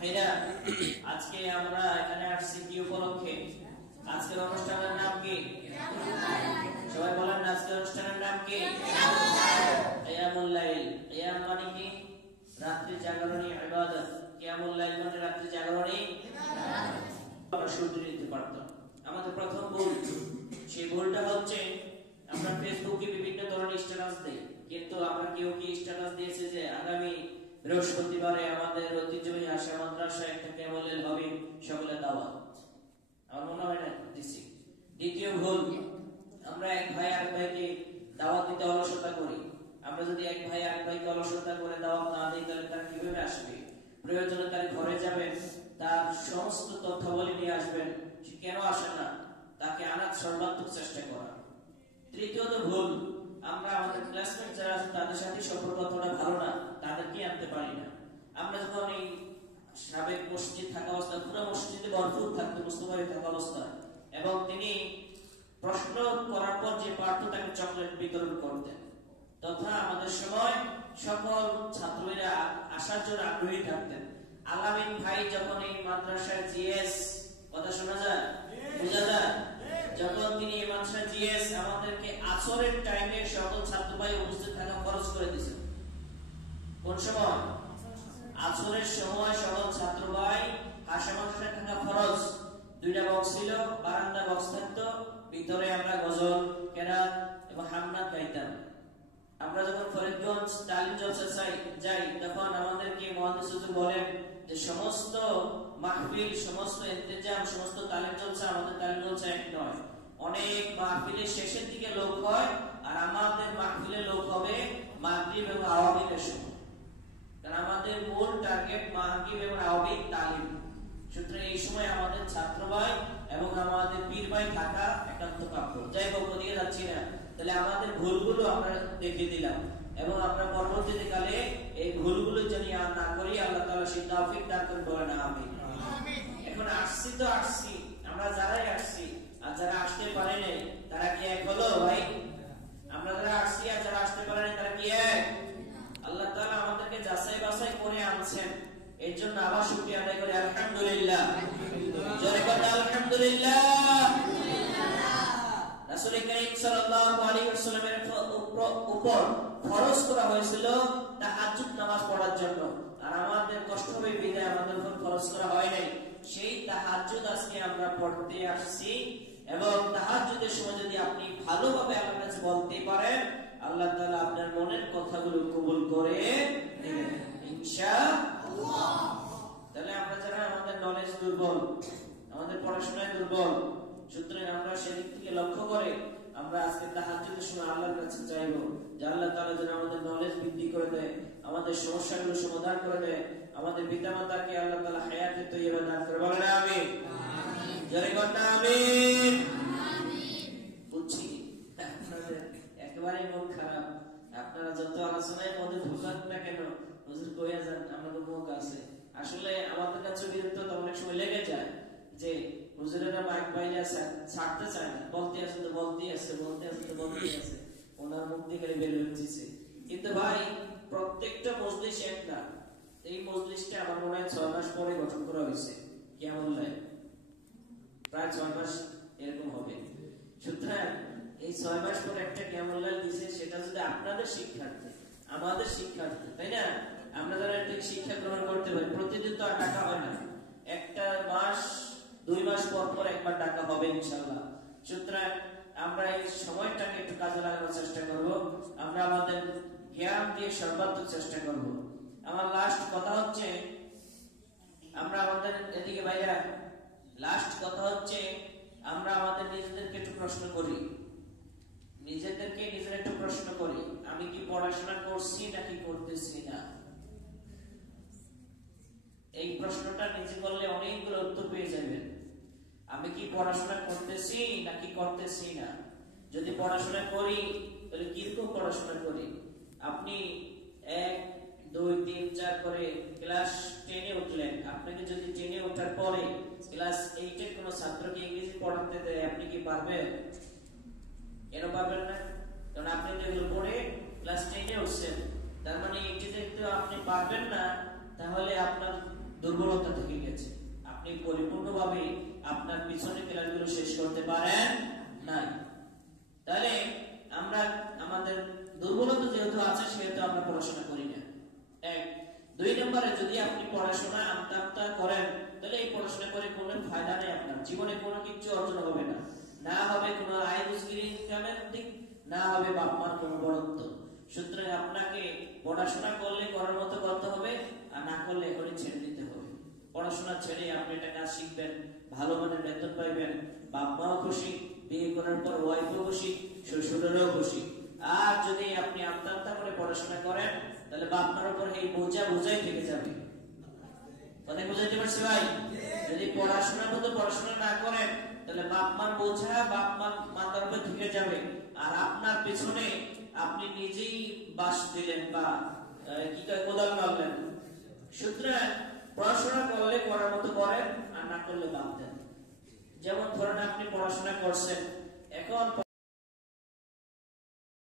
ভাইরা, আজকে আমরা এখানে আসছি কি উপলক্ষে? আজকের অনুষ্ঠানের নাম কি? সবাই বলেন, আজকের অনুষ্ঠানের নাম কি? কিয়ামুল লাইল। কিয়াম মানে কি? রাত্রি জাগরণী ইবাদত। কিয়ামুল লাইল মানে রাত্রি জাগরণী ইবাদত। আমরা শুরু দিতে পারতাম। আমাদের প্রথম ভুল, সেই ভুলটা হচ্ছে আমরা ফেসবুকে বিভিন্ন ধরনের স্ট্যাটাস দেই, কিন্তু আমরা কেউ কি স্ট্যাটাস দিয়েছে যে আগামী বৃহস্পতিবারে আমাদের ঐতিহ্যবাহী আশা মাদ্রাসায় একটা কিয়ামুল লাইল হবে, সকলে দাওয়াত। আমার মনে হয় না দিছি। দ্বিতীয় ভুল, আমরা এক ভাই আরেক ভাইকে দাওয়াত দিতে অলসতা করি। আমরা যদি এক ভাই আরেক ভাইকে অলসতা করে দাওয়াত না দিই, তাহলে তার কিভাবে আসবে? প্রয়োজনে তার ঘরে যাবেন, তার সমস্ত তথ্যাবলী নিয়ে আসবেন, সে কেন আসে না তাকে আনার সর্বাত্মক চেষ্টা করা। তৃতীয়ত ভুল, আমরা আমাদের ক্লাসমেট যারা আছে তাদের সাথে সম্পর্ক অতটা ভালো না, তাদেরকে আনতে পারি না। আমরা যখন এই সাবেক মসজিদ থাকা অবস্থা, পুরো মসজিদে ভরপুর থাকতো মুস্তফা থাকা অবস্থা, এবং তিনি প্রশ্ন করার পর যে পারত তাকে চকলেট বিতরণ করতেন, তথা আমাদের সময় সকল ছাত্রীরা আসার জন্য আগ্রহী থাকতেন। আলামিন ভাই যখন এই মাদ্রাসায় জিএস, কথা শোনা যায়, বোঝা যায়, যখন তিনি এই মাদ্রাসায় জিএস আমাদেরকে আসরের টাইমে সকল ছাত্র ভাই উপস্থিত থাকা খরচ করে দিয়েছেন। কোন সময়? আসরের সময় সকল ছাত্র ভাই হাসা মাদ্রাসায় থাকা খরচ। দুইটা বক্স ছিল, বারান্দা বক্স থাকতো, ভিতরে আমরা গজল, কেরাত এবং হামনাত গাইতাম। আমরা যখন ফরিদগঞ্জ তালিম জলসা যাই, তখন আমাদেরকে মুহাদ্দিস হুজুর বলেন যে সমস্ত মাহফিল, সমস্ত ইন্তেজাম, সমস্ত তালিম জলসা আমাদের তালিম জলসা এক নয়। অনেক মাহফিলের শেষের দিকে লোক হয়, আর আমাদের মাহফিলে লোক হবে মাগরিব এবং আওয়াবিনের সময়, কারণ আমাদের মূল টার্গেট মাগরিব এবং আওয়াবিন তালিম। সুতরাং এই সময় আমাদের ছাত্র ভাই এবং আমাদের পীর ভাই থাকা একান্ত কাম্য। যাই হোক, ওদিকে যাচ্ছি না। তাহলে আমাদের ভুলগুলো আমরা দেখে দিলাম, এবং আমরা পরবর্তীতে কালে এই ভুলগুলো যদি আর না করি, আল্লাহ তাআলা সেই তৌফিক দান করুন, বলেন আমিন। এখন আসছি তো আসছি, আমরা যারাই আসছি আর যারা আসতে পারে নাই তারা কি এক হলো ভাই? আমরা যারা আসছি আর যারা আসতে পারে নাই তারা কি এক? আল্লাহ তাআলা আমাদেরকে যাচাই বাছাই করে আনছেন, এর জন্য আবার শুকরিয়া আদায় করি, আলহামদুলিল্লাহ। জোরে বলেন আলহামদুলিল্লাহ। রাসূল করিম সাল্লাল্লাহু আলাইহি ওয়াসাল্লামের উপর ফরজ করা হয়েছিল তাহাজ্জুদ নামাজ পড়ার জন্য, আর আমাদের কষ্ট হবে বিধায় আমাদের উপর ফরজ করা হয় নাই। সেই তাহাজ্জুদ আজকে আমরা পড়তে আসছি, এবং তাহাজ্জুদের সময় যদি আপনি ভালোভাবে আল্লাহর কাছে বলতে পারেন, আল্লাহ তাআলা আপনার মনের কথাগুলো কবুল করে নেবেন ইনশাআল্লাহ। তাহলে আমরা যারা আমাদের নলেজ দুর্বল, আমাদের পড়াশোনায় দুর্বল, সুতরাং আমরা সেদিক থেকে লক্ষ্য করে আমরা আজকে তাহাজ্জুদের সময় আল্লাহর কাছে চাইবো যে আল্লাহ তাআলা যেন আমাদের নলেজ বৃদ্ধি করে দেয়, আমাদের সমস্যাগুলো সমাধান করে দেয়, আমাদের পিতামাতাকে আল্লাহ তাআলা হায়াতে তৈয়বা দান করে, বলেন আমিন। জোরে বলেন আমিন। বুঝছি আপনাদের একেবারে মন খারাপ, আপনারা যত আলোচনায় মধ্যে ঢোকান না কেন, হুজুর কইয়া যান আমাদের মুখ আছে। আসলে আমাদের কাছে বিরক্ত তো অনেক সময় লেগে যায় যে হুজুরেরা মাইক পাইলে ছাড়তে চায় না, বলতে আছে তো বলতেই আছে, বলতে আছে তো বলতেই আছে, ওনার মুখ দিয়ে বের হচ্ছে। কিন্তু ভাই, প্রত্যেকটা মজলিস এক না। এই মজলিসটা আমার মনে হয় 6 মাস পরে গঠন করা হয়েছে, কিয়ামুল লাইল প্রায় 6 মাস এরকম হবে। সুতরাং এই 6 মাস পরে একটা কিয়ামুল লাইল দিছে, সেটা যদি আপনাদের শিক্ষার্থী, আমাদের শিক্ষার্থী, তাই না, আমরা যারা ঠিক শিক্ষা গ্রহণ করতে পারি, প্রতিদিন তো আর টাকা হয় না, একটা মাস 2 মাস পর পর একবার টাকা হবে ইনশাআল্লাহ। সুতরাং আমরা এই সময়টাকে একটু কাজে লাগানোর চেষ্টা করব, আমরা আমাদের জ্ঞান দিয়ে সর্বাত্মক চেষ্টা করব। আমার লাস্ট কথা হচ্ছে, আমরা আমাদের এদিকে ভাইয়া, লাস্ট কথা হচ্ছে আমরা আমাদের নিজেদেরকে একটু প্রশ্ন করি, নিজেরা একটু প্রশ্ন করি, আমি কি পড়াশোনা করছি নাকি করতেছি না? এই প্রশ্নটা নিজে করলে অনেকগুলো উত্তর পেয়ে যাবেন। আমি কি পড়াশোনা করতেছি নাকি করতেছি না? যদি পড়াশোনা করি, তাহলে কিরকম পড়াশোনা করি? আপনি 1, 2, 3, 4 করে ক্লাস 10-এ উঠলেন, আপনাকে যদি 10-এ ওঠার পরে ক্লাস 8-এর কোন ছাত্রকে ইংরেজি পড়াতে দেয়, আপনি কি পারবেন? কেন পারবেন না? কারণ আপনি তো এগুলো পড়ে ক্লাস 10-এ উঠছেন, তার মানে 8-এ তো আপনি পারবেন না। তাহলে আপনার দুর্বলতা থেকে গেছে, আপনি পরিপূর্ণভাবে আপনার পিছনে ক্লাসগুলো শেষ করতে পারেন নাই। তাহলে আমরা আমাদের দুর্বলতা যেহেতু আছে সেহেতু আমরা পড়াশোনা করি না। এক। দুই নম্বরে, যদি আপনি পড়াশোনা আমতা করেন তাহলে এই পড়াশোনা করে কোনো ফায়দা নেই, আপনার জীবনে কোনো কিছু অর্জন হবে না। না হবে কোনো আয় রোজগারি ইনকামের দিক, না হবে বাপ মার কোনো বড়ত্ব। সুতরাং আপনাকে পড়াশোনা করলে করার মতো করতে হবে, আর না করলে এখনই ছেড়ে দিতে হবে। পড়াশোনা ছেড়ে আপনি একটা কাজ শিখবেন, ভালো মানের বেতন পাইবেন, বাপ মাও খুশি, বিয়ে করার পর ওয়াইফও খুশি, শ্বশুরেরও খুশি। আর যদি আপনি আমতা করে পড়াশোনা করেন তাহলে বাপ মার উপর এই বোঝাই থেকে যাবে। কথা বুঝাইতে পারছি ভাই? যদি পড়াশোনার মতো পড়াশোনা না করেন তাহলে বাপ মার বোঝা বাপ মার মাথার উপর থেকে যাবে, আর আপনার পেছনে আপনি নিজেই বাস দিলেন বা কি কয় কোদাল মারলেন। সুতরাং পড়াশোনা করলে করার মতো করেন, আর না করলে বাদ দেন। যেমন ধরেন আপনি পড়াশোনা করছেন, এখন